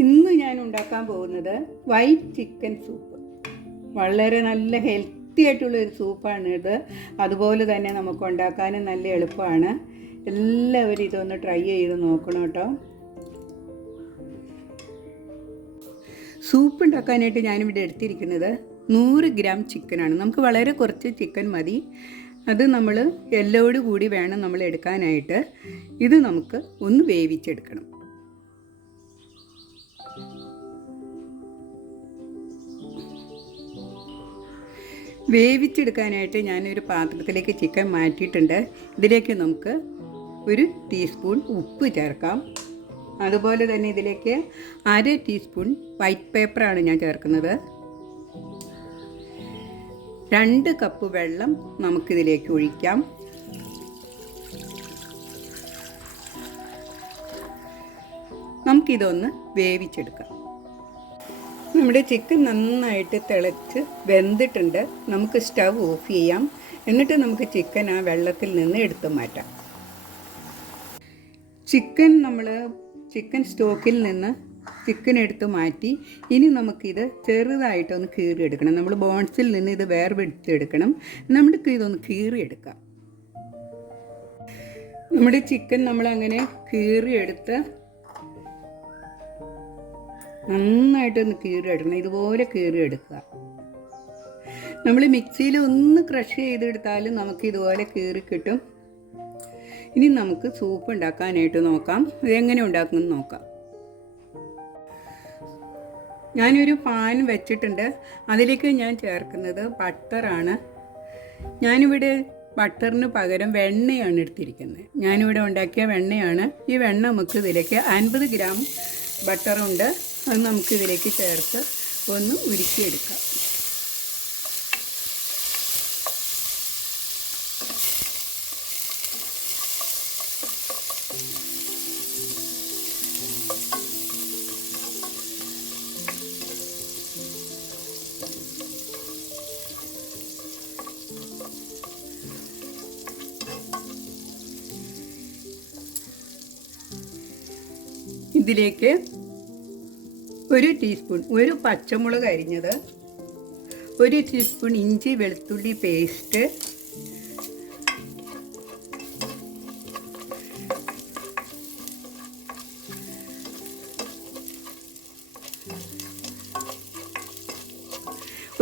ഇന്ന് ഞാൻ ഉണ്ടാക്കാൻ പോകുന്നത് വൈറ്റ് ചിക്കൻ സൂപ്പ്. വളരെ നല്ല ഹെൽത്തി ആയിട്ടുള്ളൊരു സൂപ്പാണ് ഇത്. അതുപോലെ തന്നെ നമുക്ക് ഉണ്ടാക്കാനും നല്ല എളുപ്പമാണ്. എല്ലാവരും ഇതൊന്ന് ട്രൈ ചെയ്ത് നോക്കണം കേട്ടോ. സൂപ്പ് ഉണ്ടാക്കാനായിട്ട് ഞാനിവിടെ എടുത്തിരിക്കുന്നത് 100 ഗ്രാം ചിക്കനാണ്. നമുക്ക് വളരെ കുറച്ച് ചിക്കൻ മതി. അത് നമ്മൾ എല്ലോട് കൂടി വേണം നമ്മൾ എടുക്കാനായിട്ട്. ഇത് നമുക്ക് ഒന്ന് വേവിച്ചെടുക്കണം. വേവിച്ചെടുക്കാനായിട്ട് ഞാനൊരു പാത്രത്തിലേക്ക് ചിക്കൻ മാറ്റിയിട്ടുണ്ട്. ഇതിലേക്ക് നമുക്ക് 1 ടീസ്പൂൺ ഉപ്പ് ചേർക്കാം. അതുപോലെ തന്നെ ഇതിലേക്ക് 1/2 ടീസ്പൂൺ വൈറ്റ് പേപ്പറാണ് ഞാൻ ചേർക്കുന്നത്. 2 കപ്പ് വെള്ളം നമുക്കിതിലേക്ക് ഒഴിക്കാം. നമുക്കിതൊന്ന് വേവിച്ചെടുക്കാം. നമ്മുടെ ചിക്കൻ നന്നായിട്ട് തിളച്ച് വെന്തിട്ടുണ്ട്. നമുക്ക് സ്റ്റവ് ഓഫ് ചെയ്യാം. എന്നിട്ട് നമുക്ക് ചിക്കൻ ആ വെള്ളത്തിൽ നിന്ന് എടുത്തു മാറ്റാം. ചിക്കൻ സ്റ്റോക്കിൽ നിന്ന് ചിക്കൻ എടുത്ത് മാറ്റി. ഇനി നമുക്കിത് ചെറുതായിട്ടൊന്ന് കീറിയെടുക്കണം. നമ്മൾ ബോൺസിൽ നിന്ന് ഇത് വേർപെടുത്തിയെടുക്കണം. നമുക്ക് ഇതൊന്ന് കീറിയെടുക്കാം. നമ്മുടെ ചിക്കൻ നമ്മളങ്ങനെ കീറിയെടുത്ത് നന്നായിട്ടൊന്ന് കീറിയെടുക്കണം. ഇതുപോലെ കീറിയെടുക്കുക. നമ്മൾ മിക്സിയിൽ ഒന്ന് ക്രഷ് ചെയ്തെടുത്താലും നമുക്ക് ഇതുപോലെ കീറി കിട്ടും. ഇനി നമുക്ക് സൂപ്പ് ഉണ്ടാക്കാനായിട്ട് നോക്കാം. ഇതെങ്ങനെ ഉണ്ടാക്കുമെന്ന് നോക്കാം. ഞാനൊരു പാൻ വെച്ചിട്ടുണ്ട്. അതിലേക്ക് ഞാൻ ചേർക്കുന്നത് ബട്ടറാണ്. ഞാനിവിടെ ബട്ടറിന് പകരം വെണ്ണയാണ് എടുത്തിരിക്കുന്നത്. ഞാനിവിടെ ഉണ്ടാക്കിയ വെണ്ണയാണ്. ഈ വെണ്ണ നമുക്ക് ഇതിലേക്ക് 50 ഗ്രാം ബട്ടറുണ്ട്. അത് നമുക്കിതിലേക്ക് ചേർത്ത് ഒന്ന് ഉരുക്കിയെടുക്കാം. ഇതിലേക്ക് 1 ടീസ്പൂൺ പച്ചമുളക് അരിഞ്ഞത്, 1 ടീസ്പൂൺ ഇഞ്ചി വെളുത്തുള്ളി പേസ്റ്റ്,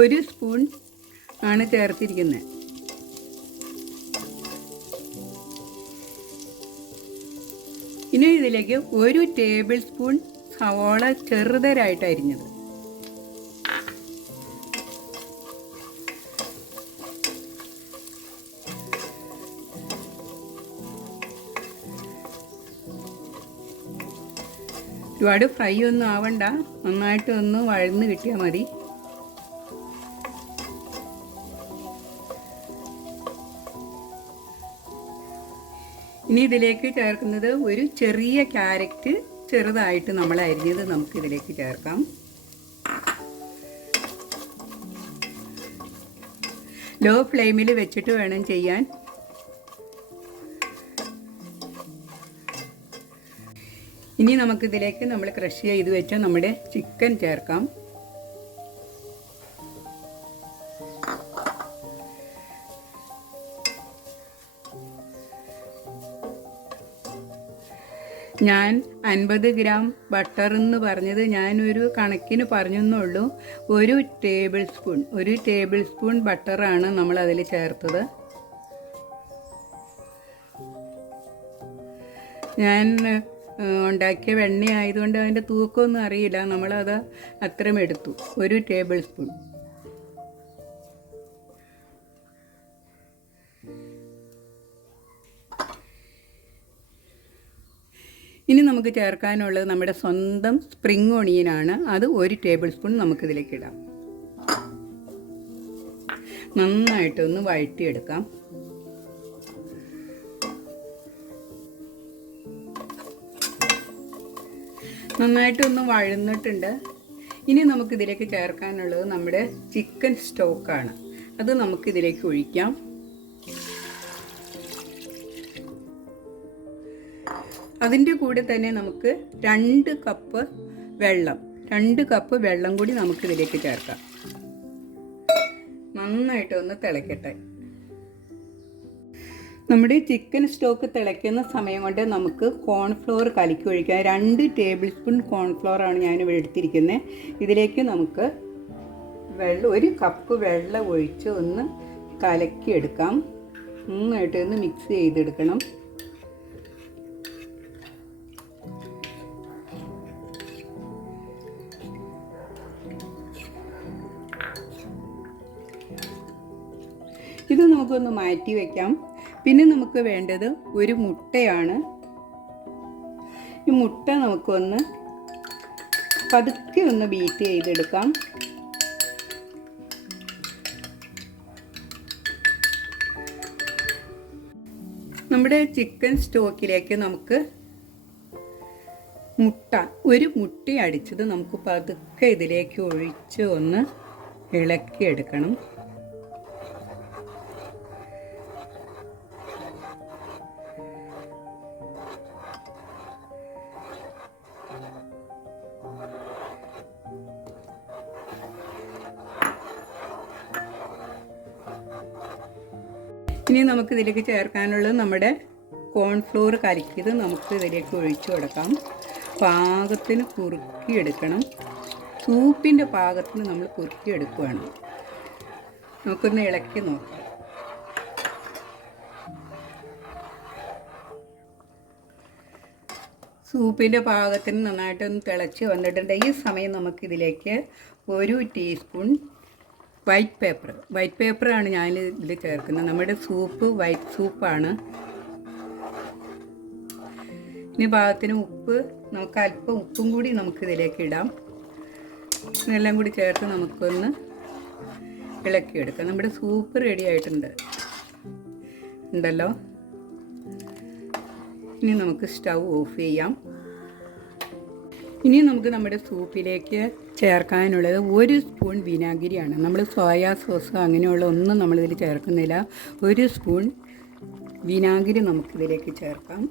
ഒരു സ്പൂൺ ആണ് ചേർത്തിരിക്കുന്നത്. ഇനി ഇതിലേക്ക് 1 ടേബിൾ സ്പൂൺ സവാള ചെറുതായിട്ട് അരിഞ്ഞത്, ഒരുപാട് ഫ്രൈ ഒന്നും ആവണ്ട, നന്നായിട്ട് ഒന്ന് വഴന്ന് കിട്ടിയാൽ മതി. ഇനി ഇതിലേക്ക് ചേർക്കുന്നത് ഒരു ചെറിയ ക്യാരറ്റ് ചെറുതായിട്ട് നമ്മൾ അരിഞ്ഞത് നമുക്കിതിലേക്ക് ചേർക്കാം. ലോ ഫ്ലെയിമിൽ വെച്ചിട്ട് വേണം ചെയ്യാൻ. ഇനി നമുക്കിതിലേക്ക് നമ്മൾ ക്രഷ് ചെയ്ത് വെച്ച നമ്മുടെ ചിക്കൻ ചേർക്കാം. ഞാൻ 50 ഗ്രാം ബട്ടർ എന്ന് പറഞ്ഞത് ഞാനൊരു കണക്കിന് പറഞ്ഞെന്നുള്ളൂ. 1 ടേബിൾ സ്പൂൺ ബട്ടറാണ് നമ്മൾ അതിൽ ചേർത്തത്. ഞാൻ ഉണ്ടാക്കിയ വെണ്ണ ആയതുകൊണ്ട് അതിൻ്റെ തൂക്കമൊന്നും അറിയില്ല. നമ്മളത് അത്രയും എടുത്തു, 1 ടേബിൾ സ്പൂൺ. ഇനി നമുക്ക് ചേർക്കാനുള്ളത് നമ്മുടെ സ്വന്തം സ്പ്രിംഗ് ഓണിയനാണ്. അത് 1 ടേബിൾ സ്പൂൺ നമുക്കിതിലേക്ക് ഇടാം. നന്നായിട്ടൊന്ന് വഴറ്റിയെടുക്കാം. നന്നായിട്ടൊന്ന് വഴന്നിട്ടുണ്ട്. ഇനി നമുക്കിതിലേക്ക് ചേർക്കാനുള്ളത് നമ്മുടെ ചിക്കൻ സ്റ്റോക്കാണ്. അത് നമുക്കിതിലേക്ക് ഒഴിക്കാം. അതിൻ്റെ കൂടെ തന്നെ നമുക്ക് 2 കപ്പ് വെള്ളം, 2 കപ്പ് വെള്ളം കൂടി നമുക്കിതിലേക്ക് ചേർക്കാം. നന്നായിട്ടൊന്ന് തിളയ്ക്കട്ടെ. നമ്മുടെ ചിക്കൻ സ്റ്റോക്ക് തിളയ്ക്കുന്ന സമയം കൊണ്ട് നമുക്ക് കോൺഫ്ലോർ കലക്കി ഒഴിക്കാം. 2 ടേബിൾ സ്പൂൺ കോൺഫ്ലോറാണ് ഞാനിവിടെ എടുത്തിരിക്കുന്നത്. ഇതിലേക്ക് നമുക്ക് 1 കപ്പ് വെള്ളം ഒഴിച്ച് ഒന്ന് കലക്കിയെടുക്കാം. നന്നായിട്ട് ഒന്ന് മിക്സ് ചെയ്തെടുക്കണം. ഇത് നമുക്കൊന്ന് മാറ്റി വയ്ക്കാം. പിന്നെ നമുക്ക് വേണ്ടത് ഒരു മുട്ടയാണ്. ഈ മുട്ട നമുക്കൊന്ന് പതുക്കെ ഒന്ന് ബീറ്റ് ചെയ്തെടുക്കാം. നമ്മുടെ ചിക്കൻ സ്റ്റോക്കിലേക്ക് നമുക്ക് ഒരു മുട്ട അടിച്ചത് നമുക്ക് പതുക്കെ ഇതിലേക്ക് ഒഴിച്ച് ഒന്ന് ഇളക്കിയെടുക്കണം. ഇനി നമുക്കിതിലേക്ക് ചേർക്കാനുള്ളത് നമ്മുടെ കോൺഫ്ലോർ കലക്കിയത് നമുക്ക് ഇതിലേക്ക് ഒഴിച്ചു കൊടുക്കാം. പാകത്തിന് കുറുക്കിയെടുക്കണം. സൂപ്പിൻ്റെ പാകത്തിന് നമ്മൾ കുറുക്കിയെടുക്കുകയാണ്. നമുക്കൊന്ന് ഇളക്കി നോക്കാം. സൂപ്പിൻ്റെ പാകത്തിന് നന്നായിട്ടൊന്ന് തിളച്ച് വന്നിട്ടുണ്ട്. ഈ സമയം നമുക്കിതിലേക്ക് 1 ടീസ്പൂൺ വൈറ്റ് പേപ്പറാണ് ഞാൻ ഇതിൽ ചേർക്കുന്നത്. നമ്മുടെ സൂപ്പ് വൈറ്റ് സൂപ്പാണ്. ഇനി പാകത്തിന് ഉപ്പ്, നമുക്ക് അല്പം ഉപ്പും കൂടി നമുക്കിതിലേക്ക് ഇടാം. ഇതെല്ലാം കൂടി ചേർത്ത് നമുക്കൊന്ന് ഇളക്കിയെടുക്കാം. നമ്മുടെ സൂപ്പ് റെഡി ആയിട്ടുണ്ട് ഉണ്ടല്ലോ. ഇനി നമുക്ക് സ്റ്റൗ ഓഫ് ചെയ്യാം. ഇനി നമുക്ക് നമ്മുടെ സൂപ്പിലേക്ക് ചേർക്കാനുള്ളത് 1 സ്പൂൺ വിനാഗിരിയാണ്. നമ്മൾ സോയാ സോസ് അങ്ങനെയുള്ള ഒന്നും നമ്മളിതിൽ ചേർക്കുന്നില്ല. 1 സ്പൂൺ വിനാഗിരി നമുക്കിതിലേക്ക് ചേർക്കാം.